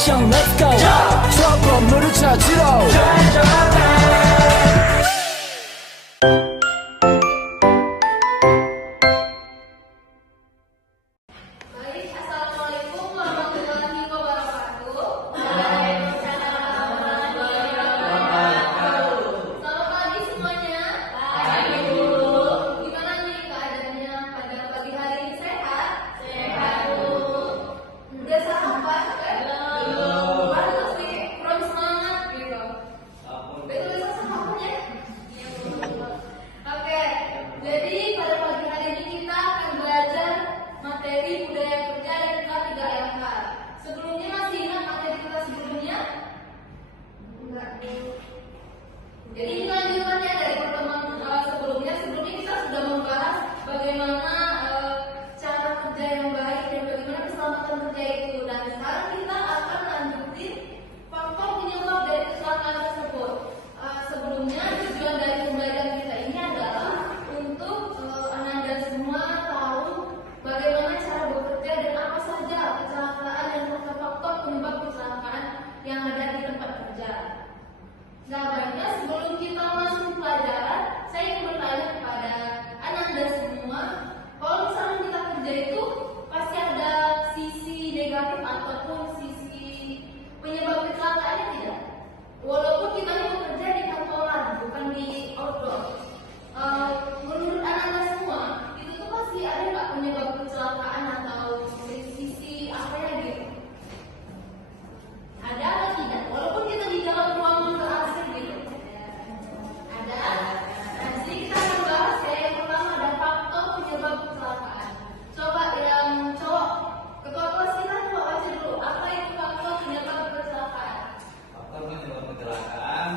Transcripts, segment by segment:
액션 let's go 저 건물을 찾으러 Baik, assalamualaikum warahmatullahi wabarakatuh. Waalaikumsalam warahmatullahi wabarakatuh. Selamat pagi semuanya. Pagi Bu. Gimana nih keadaannya pada pagi hari ini, sehat? Sehat Bu. Udah sarapan? Belum. Baru sih, kurang semangat gitu. Betul bisa sarapan ya? Iya Bu. Oke, jadi pada pagi hari ini kita akan belajar materi budaya kerja dan K3LK. Sebelumnya masih ingat materi kita sebelumnya? Enggak. Jadi ini lanjutannya dari pertemuan sebelumnya. Sebelumnya kita sudah membahas bagaimana cara kerja yang baik dan bagaimana keselamatan kerja itu. Dan sekarang kita akan lanjutin faktor penyebab dari kecelakaan tersebut. Sebelumnya tujuan dari pembelajaran kita ini adalah untuk Ananda semua tahu bagaimana cara bekerja dan apa saja kecelakaan dan faktor penyebab kecelakaan yang ada di tempat kerja. Nah, baiknya sebelum kita masuk pelajaran, saya ingin bertanya kepada Ananda semua, kalau misalnya kita kerja itu pasti ada sisi negatif ataupun sisi penyebab kecelakaannya tidak? Walaupun kita bekerja di kantoran, bukan di outdoor. Menurut Ananda semua, itu tuh pasti ada nggak penyebab kecelakaan atau sisi apa ya gitu? Ada atau tidak? Walaupun kita di dalam ruangan ber-AC gitu. Ada. Nah, jadi kita akan bahas ya. Yang pertama ada faktor penyebab kecelakaan. Coba yang cowok, ketua kelas kita coba baca dulu. Apa itu faktor penyebab kecelakaan? Faktor penyebab kecelakaan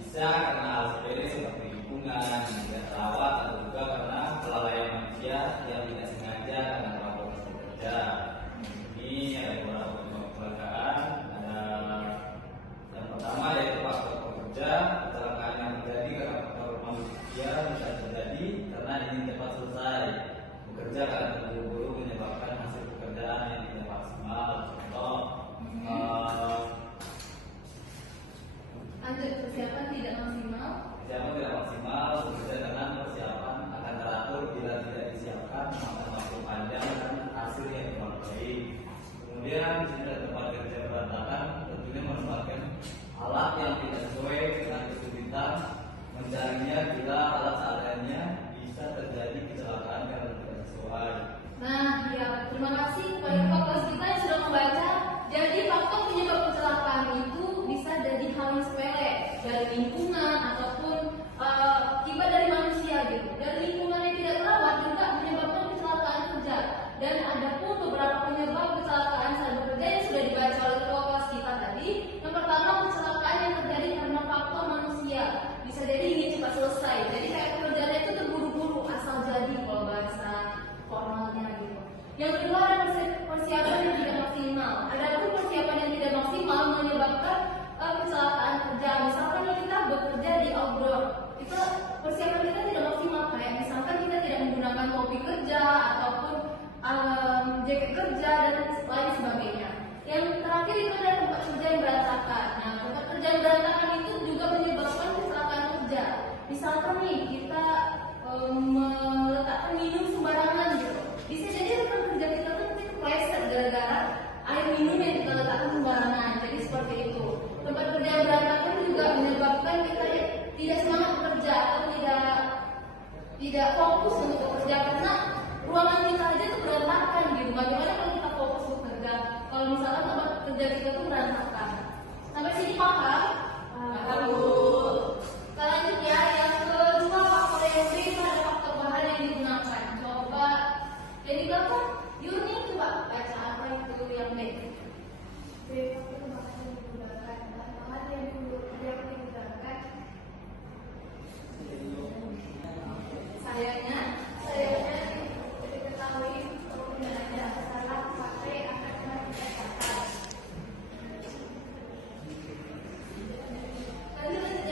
bisa karena hal sepele seperti lingkungan, tidak terawat, atau juga karena kelalaian manusia yang tidak sengaja karena terlalu bekerja. Ini ada beberapa penyebab kecelakaan. Ada yang pertama yaitu faktor pekerja. Kecelakaan yang terjadi karena faktor manusia bisa terjadi karena ingin cepat selesai bekerja karena terburu-buru menyebabkan hasil pekerjaan yang tidak maksimal. Contoh Lanjut, persiapan tidak maksimal. persiapan tidak maksimal, bekerja dengan persiapan akan teratur bila tidak disiapkan maka waktu panjang dan hasil yang kurang baik. Kemudian jika tempat kerja berantakan, tentunya menempatkan alat yang tidak sesuai dengan kesulitan mencarinya bila alat seadanya bisa terjadi kecelakaan karena tidak sesuai. Nah, ya, terima kasih kepada ketua kelas kita yang sudah membaca. Jadi faktor penyebab kecelakaan itu bisa dari hal yang sepele, dari lingkungan ataupun tiba dari manusia gitu. Dari lingkungan yang tidak terawat juga menyebabkan kecelakaan kerja. Dan ada pun beberapa penyebab kecelakaan saat bekerja yang sudah dibaca oleh ketua kelas kita tadi. Yang pertama, kecelakaan yang terjadi karena faktor manusia. Bisa jadi ingin cepat selesai. Jadi kayak pekerjaannya itu terburu-buru, asal jadi kalau bahasa formalnya gitu. Yang kedua ada persiapan yang tidak maksimal. Ada pun persiapan yang tidak maksimal menyebabkan kecelakaan kerja. Misalkan kita bekerja di outdoor, itu persiapan kita tidak maksimal. Kayak misalkan kita tidak menggunakan topi kerja ataupun jaket kerja dan lain sebagainya. Yang terakhir itu ada tempat kerja yang berantakan. Nah, tempat kerja yang berantakan itu juga menyebabkan kecelakaan kerja. Misalkan nih kita meletakkan minum sembarangan gitu. Bisa jadi tempat kerja kita tuh kepleset gara-gara air minum yang kita letakkan sembarangan. Jadi seperti itu. Tempat kerja yang berantakan juga menyebabkan kita tidak semangat bekerja atau tidak fokus untuk bekerja karena ruangan kita aja tuh berantakan gitu. Bagaimana kalau kita fokus bekerja? Kalau misalnya tempat kerja kita tuh berantakan. Sampai sini paham? Paham. Kita lanjut ya. Yang kedua faktor yang itu ada faktor bahan yang digunakan. Coba jadi belakang Yuni coba baca apa itu yang B. Faktor bahan yang digunakan. Bahan yang digunakan. Sayangnya Diketahui penggunaannya salah pakai akan tidak dapat. lanjut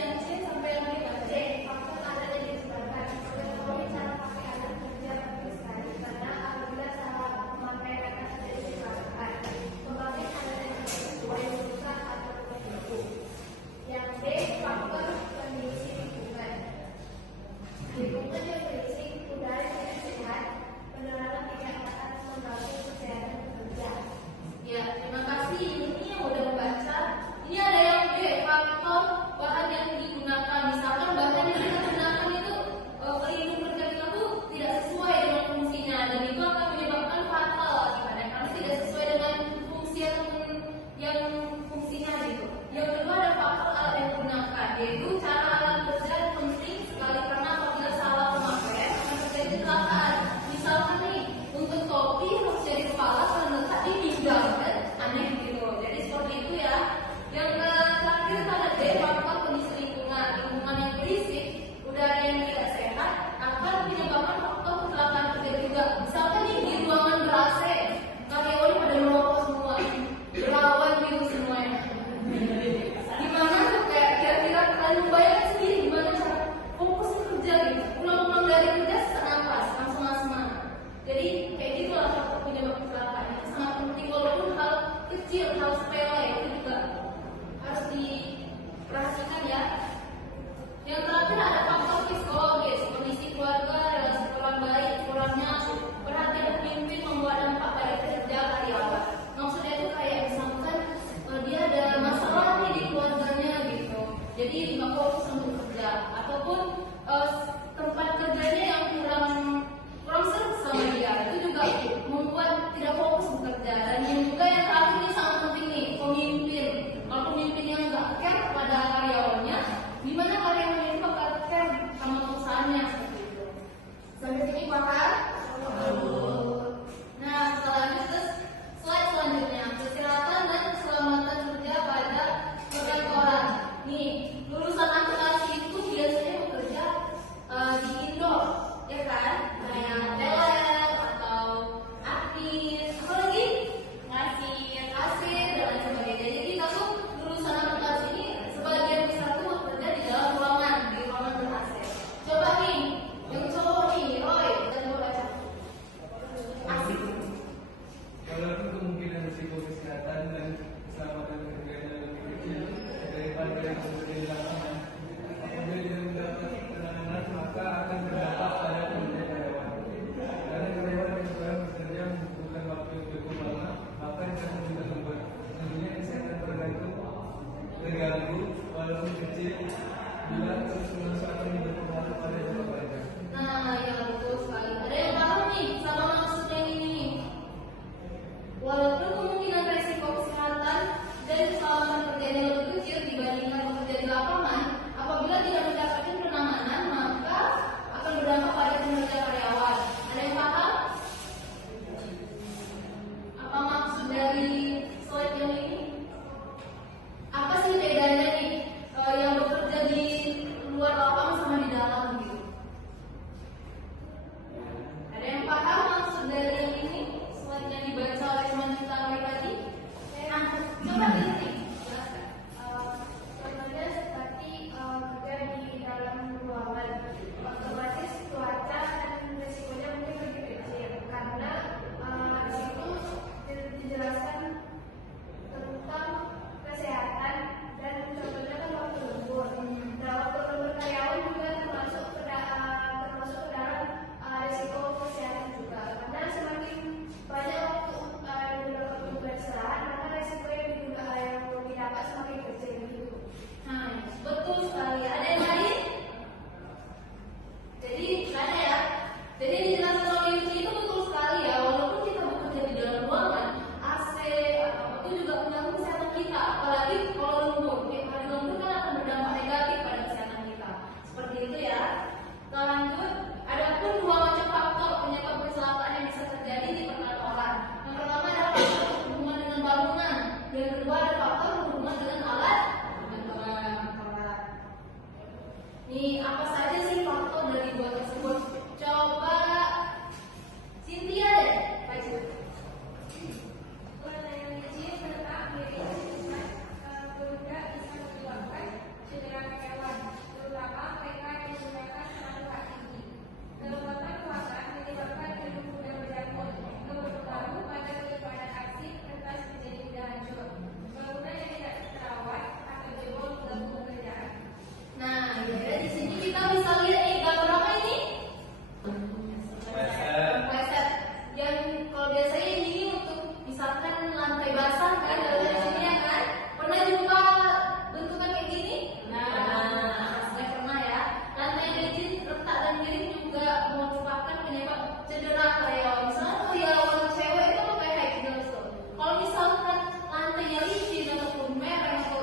karyawan. Misalnya karyawan cewek itu pakai high heels tuh. Kalau misalkan lantainya licin ataupun merah atau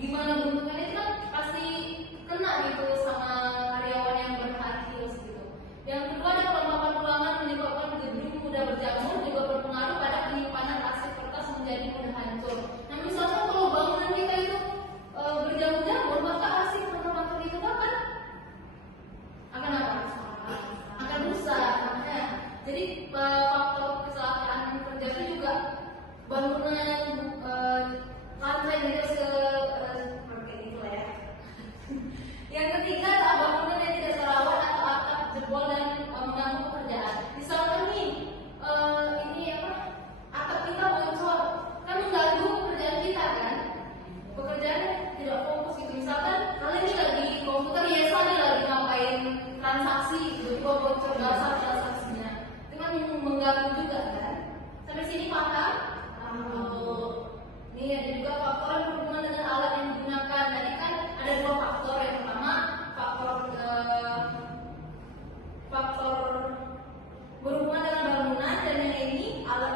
gimana bentuknya itu kan pasti kena gitu sama karyawan yang berhigh heels gitu. Yang kedua ada kelembapan ruangan menyebabkan gedung mudah berjamur juga berpengaruh pada penyimpanan arsip kertas menjadi mudah hancur. Nah misalnya kalau bangunan kita itu berjamur-jamur maka arsip kantor itu akan apa? Akan rusak. Makanya jadi faktor kecelakaan kerja itu juga bangunan lantai gitu seperti itu lah ya. Yang ketiga bangunan yang tidak terawat atau atap jebol dan mengganggu pekerjaan. Misalkan nih ini apa? Atap kita bocor kan mengganggu pekerjaan kita kan? Pekerjaan tidak fokus gitu. Misalkan kalian ini lagi komputer biasa nih lagi ngapain transaksi tiba-tiba bocor basah transaksinya. Itu kan mengganggu juga kan? Sampai sini paham? Ini ada juga faktor yang berhubungan dengan alat yang digunakan. Tadi kan ada dua faktor. Yang pertama faktor berhubungan dengan bangunan dan yang ini alat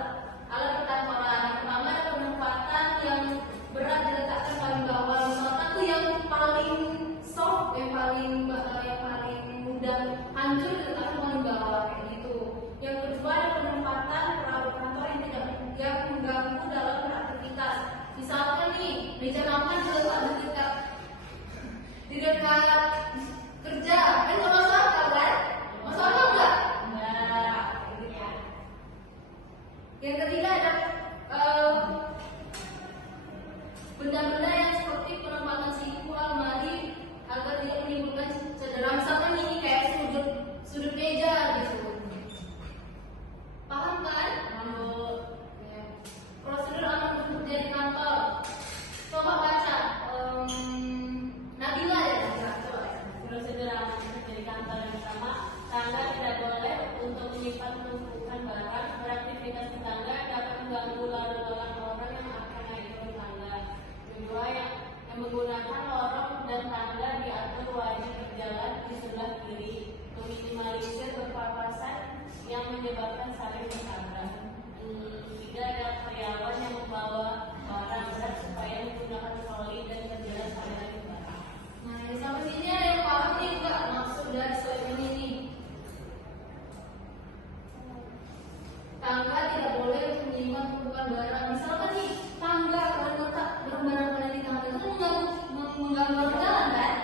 perkantoran. Yang pertama ada penempatan yang berat diletakkan paling bawah. Misalkan tuh yang paling soft, yang paling mudah hancur diletakkan paling bawah kayak gitu. Yang kedua ada penempatan peralatan kantor yang mengganggu dalam beraktivitas. Misalkan nih meja makan diletak di dekat kerja, kan nggak masuk akal kan? Masuk akal nggak? Nggak. Yang ketiga ada benda-benda yang seperti penempatan siku, almari agar tidak menimbulkan cedera. Misalkan ini kayak sudut meja gitu. Paham kan? Ya. Prosedur aman bekerja di kantor. Coba baca. Nabila ya, coba ya. Prosedur aman bekerja di kantor yang pertama, tangga tidak boleh untuk menyimpan penumpukan barang. Beraktivitas di tangga dapat mengganggu lalu lalang orang yang akan naik turun tangga. Kedua, yang menggunakan lorong dan tangga diatur wajib berjalan di sebelah kiri, meminimalisir berpapasan yang menyebabkan saling bertabrak. Ketiga, ada karyawan yang membawa barang berat supaya menggunakan troli dan berjalan sambil lagi barang. Nah, ini sampai sini ada yang paham nih enggak maksud dari statement ini? Tangga tidak boleh untuk menyimpan tumpukan barang. Misalkan nih tangga kalau letak barang-barang kalian di tangga itu mengganggu berjalan kan?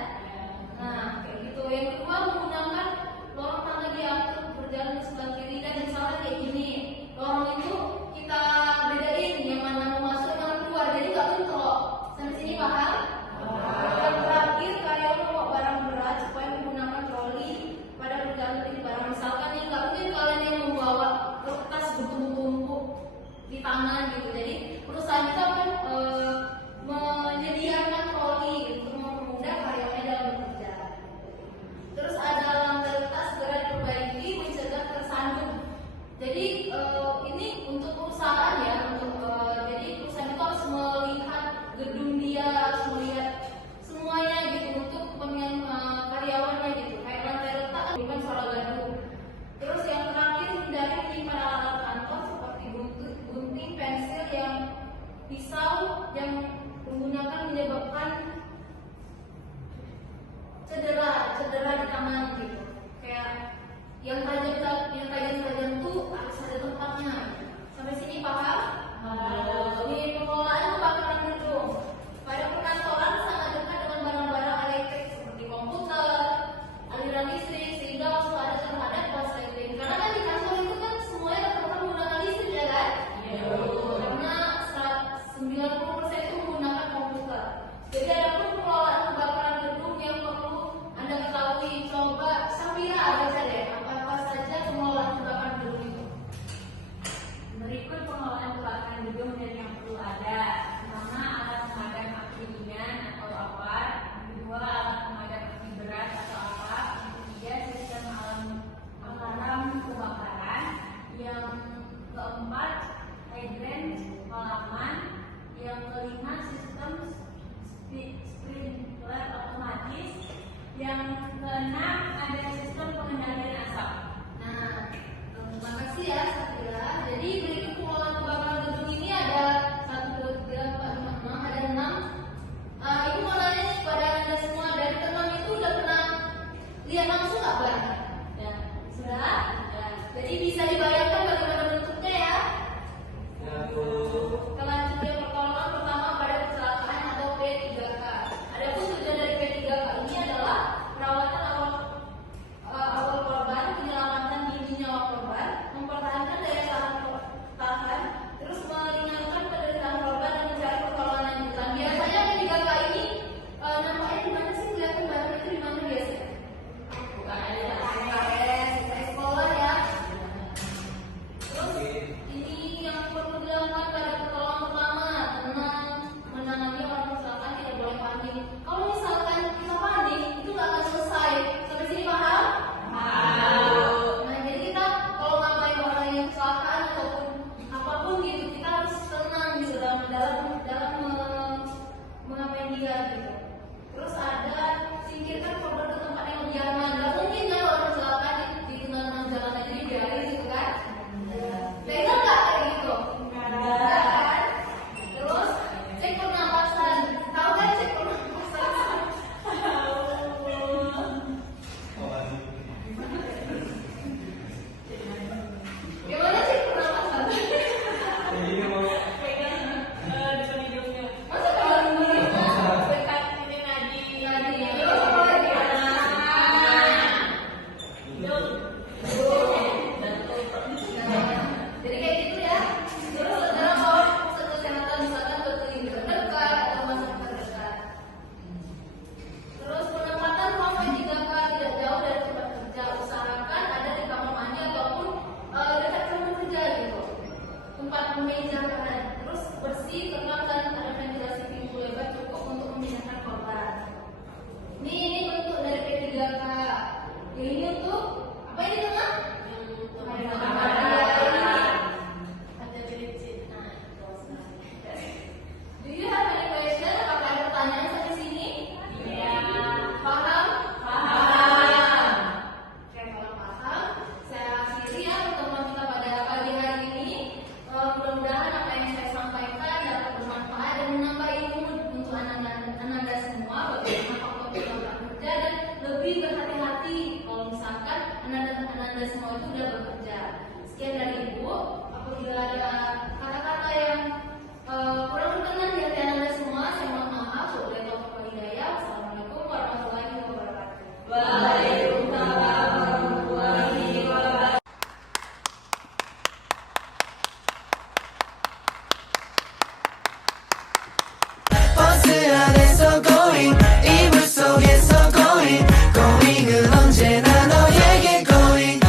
Nah, kayak gitu. Yang kedua menggunakan lorong tangga diatur berjalan di sebelah kiri dan misalnya kayak gini. Lorong itu kita bedain yang mana mau masuk, yang mana keluar. Jadi nggak bentrok. Sampai sini paham? Yang terakhir karyawan membawa barang berat supaya menggunakan troli pada perjalanan di barang. Misalkan nih nggak mungkin kalian yang membawa kertas bertumpuk-tumpuk di tangan gitu. Makasih ya Safira. Jadi berikut pengelolaan kebakaran gedung ini ada 1, 2, 3, 4, 5, 6, ada 6. Ibu mau nanya nih kepada anda semua, dari teman itu udah pernah lihat langsung nggak belakang? Ya. Sudah? Ya. Jadi bisa dibayangkan bagaimana bentuknya ya? Ya, Bu. Kelanjutan pertolongan pertama pada kecelakaan atau P3K. Adapun tujuan dari P3K ini adalah perawatan awal korban, penyelamatan dini nyawa korban, mempertahankan daya tahan, terus meringankan penderitaan korban dan mencari pertolongan lanjutan. Biasanya P3K ini nampaknya di mana sih, kelihatan barang itu di mana biasanya? Bukan ada. UKS, sekolah ya. Terus Oke. ini yang perlu dilakukan pada pertolongan pertama, tenang, menangani orang kecelakaan, tidak boleh panik. Kalau misalkan kita panik, itu nggak akan selesai. Sampai sini paham? Nah, jadi kita kalau ngapain orang yang kecelakaan ataupun apapun gitu, kita harus tenang gitu dalam mengapain dia gitu. Terus ada singkirkan korban ke tempat yang lebih aman. Gak mungkin kan orang kecelakaan di tengah-tengah jalan aja dibiarin gitu kan? Legal nggak kayak gitu? Nggak kan? Terus cek pernapasan. Tahu kan cek pernapasan? Gimana cek pernapasan? Jadi mau Di hidungnya. Masa kalau ini Dekat ini nadi. tadi terus apa lagi? Jadi kayak gitu ya. Terus sekarang kalau pusat kesehatan misalkan ke klinik terdekat atau masuk terdekat. Terus penempatan ruang P3K tidak jauh dari tempat kerja. Usahakan ada di kamar mandi ataupun dekat kamar kerja gitu. Tempat meja kanan. Terus bersih, tenang dan ada ventilasi pintu lebar cukup untuk memindahkan korban. Ini bentuk dari P3K. Ini untuk apa ini teman? Ada bilicin. Do you have any question? Apakah ada pertanyaan sampai sini? Iya. Paham? Paham. Oke, kalau paham, saya akhiri ya pertemuan kita pada pagi hari ini. Mudah-mudahan apa yang saya sampaikan dapat bermanfaat dan menambah ilmu untuk anak-anak semua bagaimana faktor kecelakaan kerja dan lebih berhati-hati kalau misalkan anak-anak semua itu sudah bekerja. Sekian dari Ibu. Apabila ada kata-kata yang